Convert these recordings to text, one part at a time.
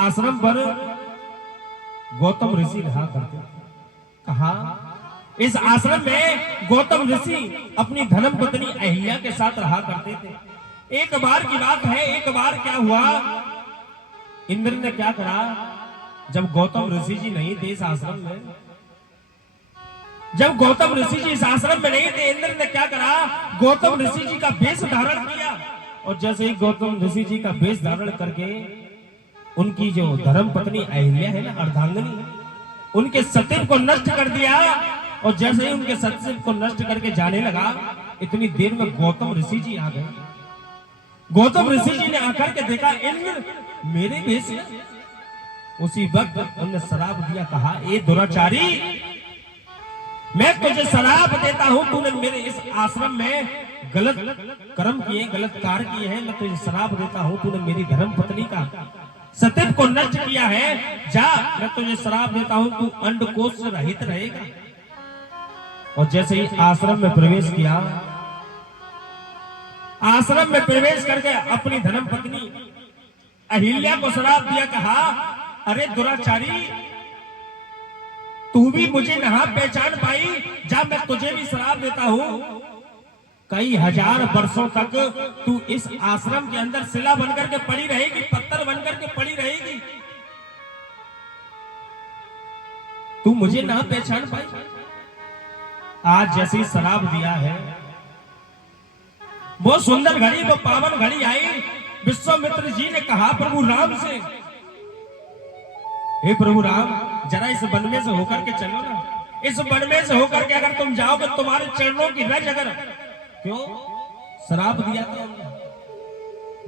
आश्रम पर गौतम ऋषि रहा करते। कहा इस आश्रम में गौतम ऋषि अपनी धर्म पत्नी अहिल्या के साथ रहा करते थे। एक बार की बात है, एक बार क्या हुआ, इंद्र ने क्या करा, जब गौतम ऋषि जी नहीं थे इस आश्रम में, जब गौतम ऋषि जी इस आश्रम में नहीं थे, इंद्र ने क्या करा, गौतम ऋषि जी का वेश धारण किया। और जैसे ही गौतम ऋषि जी का वेश धारण करके उनकी जो धर्म पत्नी अहिल्या है ना, अर्धांगिनी, उनके सतीव को नष्ट कर दिया। और जैसे ही उनके सतीव को नष्ट करके जाने लगा, इतनी देर में गौतम ऋषि जी आ गए। गौतम ऋषि जी ने आकर के देखा इंद्र मेरे वेश में। उसी वक्त उन्होंने शराब दिया, कहा ए दुराचारी, मैं तुझे शराब देता हूं, तूने मेरे इस आश्रम में गलत कर्म किए, गलत कार्य किए हैं, मैं तुझे शराब देता हूं, तूने मेरी धर्म पत्नी का सतीव को नष्ट किया है, जा मैं तुझे शराब देता हूं, तू अंडकोश से रहित रहेगा। और जैसे ही आश्रम में प्रवेश किया, आश्रम में प्रवेश करके अपनी धर्म पत्नी अहिल्या को शराब दिया। कहा अरे दुराचारी, तू भी मुझे नहीं पहचान पाई, जा मैं तुझे भी शराब देता हूं। कई हजार वर्षों तक तू इस आश्रम के अंदर शिला बनकर के पड़ी रहेगी, पत्थर बनकर के पड़ी रहेगी, तू मुझे ना पहचान पाई। आज जैसी शराब दिया है, वो सुंदर घड़ी, वो पावन घड़ी आई। विश्वामित्र जी ने कहा प्रभु राम से, हे प्रभु राम, जरा इस वन में से होकर के चलो ना, इस वन में से होकर के अगर तुम जाओगे, तुम्हारे चरणों की रज अगर, क्यों शराब दिया था।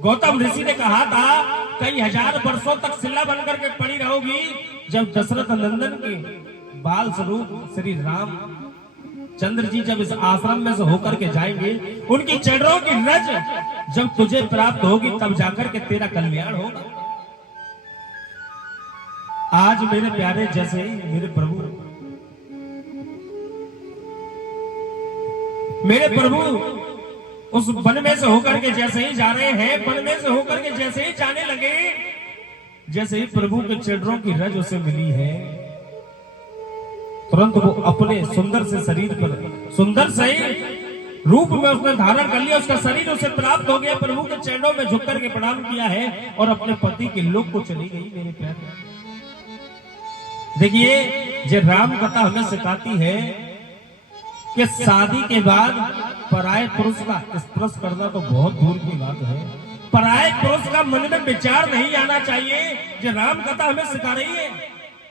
गौतम ऋषि ने कहा था कई हजार वर्षों तक शिला बनकर के पड़ी रहोगी। जब दशरथ नंदन के बाल स्वरूप श्री राम चंद्र जी जब इस आश्रम में से होकर के जाएंगे, उनकी चरणों की रज जब तुझे प्राप्त होगी, तब जाकर के तेरा कल्याण होगा। आज मेरे प्यारे, जैसे मेरे प्रभु उस वन में से होकर के जैसे ही जा रहे हैं, वन में से होकर के जैसे ही जाने लगे, जैसे ही प्रभु के चरणों की रज उसे मिली है, तुरंत वो अपने सुंदर से शरीर पर, सुंदर से रूप में उसने धारण कर लिया, उसका शरीर उसे प्राप्त हो गया। प्रभु के चरणों में झुक करके प्रणाम किया है और अपने पति के लोक को चली गई। मेरे प्यारे देखिए, जो राम कथा हमें सिखाती है कि शादी के बाद पराये पुरुष का स्पर्श करना तो बहुत दूर की बात है। पराये पुरुष का मन में विचार नहीं आना चाहिए, जो राम कथा हमें सिखा रही है।